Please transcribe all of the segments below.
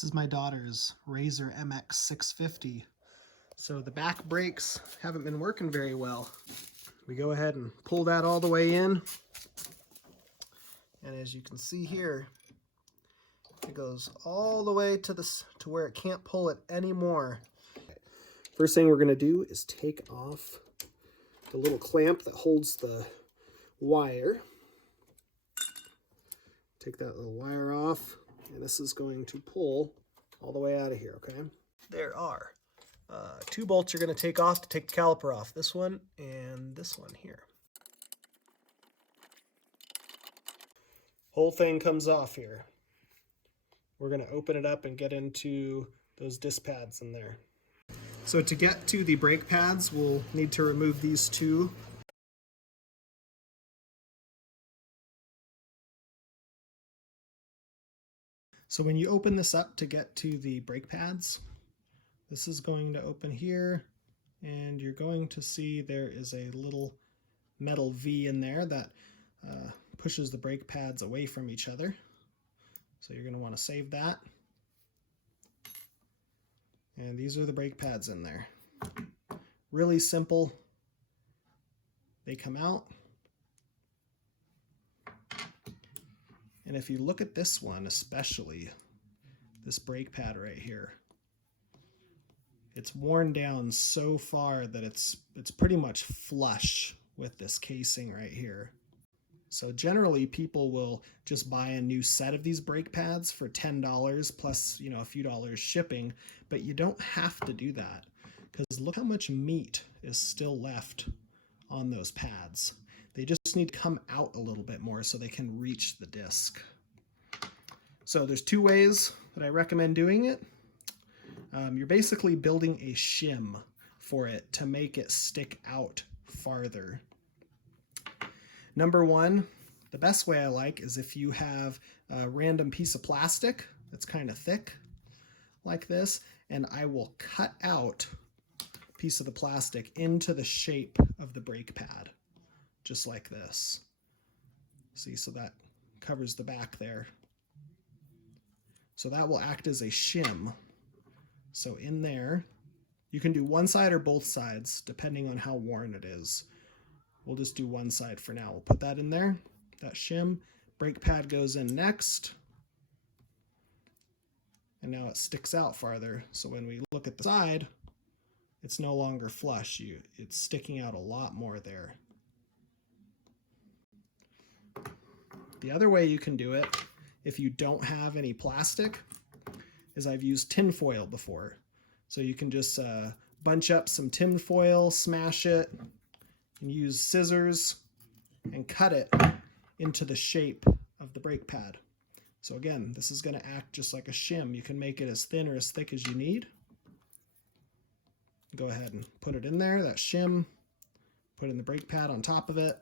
This is my daughter's Razor MX 650. So the back brakes haven't been working very well. We go ahead and pull that all the way in. And as you can see here, it goes all the way to where it can't pull it anymore. First thing we're going to do is take off the little clamp that holds the wire. Take that little wire off, and this is going to pull all the way out of here, okay? There are two bolts you're going to take off to take the caliper off. This one and this one here. Whole thing comes off here. We're going to open it up and get into those disc pads in there. So to get to the brake pads, we'll need to remove these two. So when you open this up to get to the brake pads, this is going to open here, and you're going to see there is a little metal V in there that pushes the brake pads away from each other. So you're going to want to save that. And these are the brake pads in there. Really simple. They come out. And if you look at this one, especially this brake pad right here, it's worn down so far that it's pretty much flush with this casing right here. So generally people will just buy a new set of these brake pads for $10 plus, a few dollars shipping, but you don't have to do that because look how much meat is still left on those pads. They just need to come out a little bit more so they can reach the disc. So there's two ways that I recommend doing it. You're basically building a shim for it to make it stick out farther. Number one, the best way I like is if you have a random piece of plastic that's kind of thick like this, and I will cut out a piece of the plastic into the shape of the brake pad, just like this. See, so that covers the back there. So that will act as a shim. So in there, you can do one side or both sides, depending on how worn it is. We'll just do one side for now. We'll put that in there, that shim. Brake pad goes in next. And now it sticks out farther. So when we look at the side, it's no longer flush. It's sticking out a lot more there. The other way you can do it, if you don't have any plastic, is I've used tin foil before. So you can just bunch up some tin foil, smash it, and use scissors and cut it into the shape of the brake pad. So again, this is going to act just like a shim. You can make it as thin or as thick as you need. Go ahead and put it in there, that shim, put in the brake pad on top of it.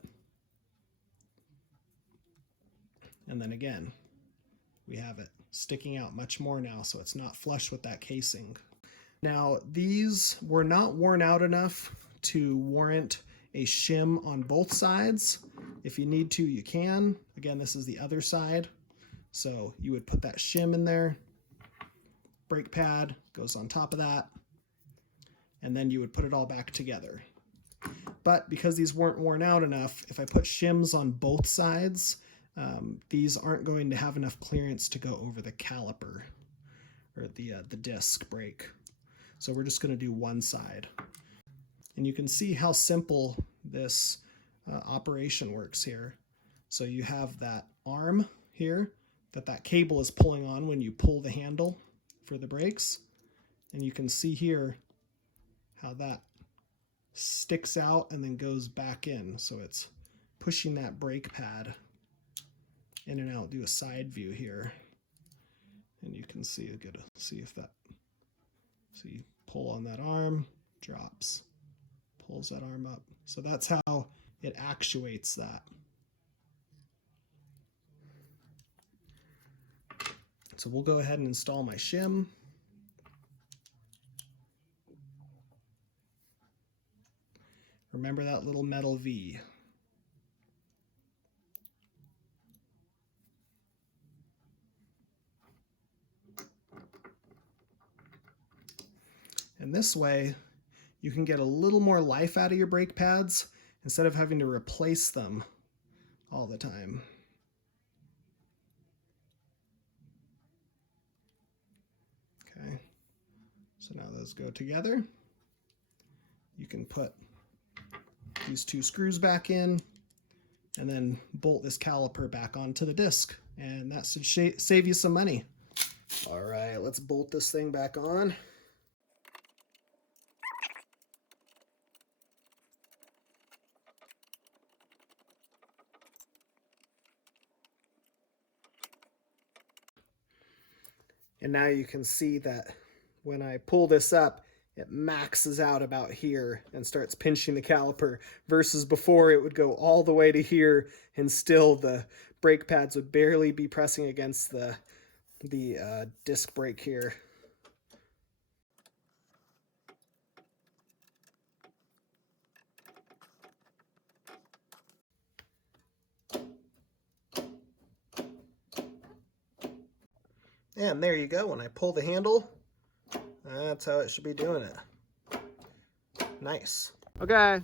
And then again, we have it sticking out much more now, so it's not flush with that casing. Now, these were not worn out enough to warrant a shim on both sides. If you need to, you can. Again, this is the other side. So you would put that shim in there. Brake pad goes on top of that. And then you would put it all back together. But because these weren't worn out enough, if I put shims on both sides, these aren't going to have enough clearance to go over the caliper or the disc brake. So we're just going to do one side. And you can see how simple this operation works here. So you have that arm here that cable is pulling on when you pull the handle for the brakes. And you can see here how that sticks out and then goes back in. So it's pushing that brake pad in and out. Do a side view here. And you can see, if that, see, pull on that arm, drops, pulls that arm up. So that's how it actuates that. So we'll go ahead and install my shim. Remember that little metal V. And this way, you can get a little more life out of your brake pads instead of having to replace them all the time. Okay, so now those go together. You can put these two screws back in and then bolt this caliper back onto the disc, and that should save you some money. All right, let's bolt this thing back on. And now you can see that when I pull this up, it maxes out about here and starts pinching the caliper, versus before it would go all the way to here and still the brake pads would barely be pressing against the disc brake here. And there you go. When I pull the handle, that's how it should be doing it. Nice. Okay,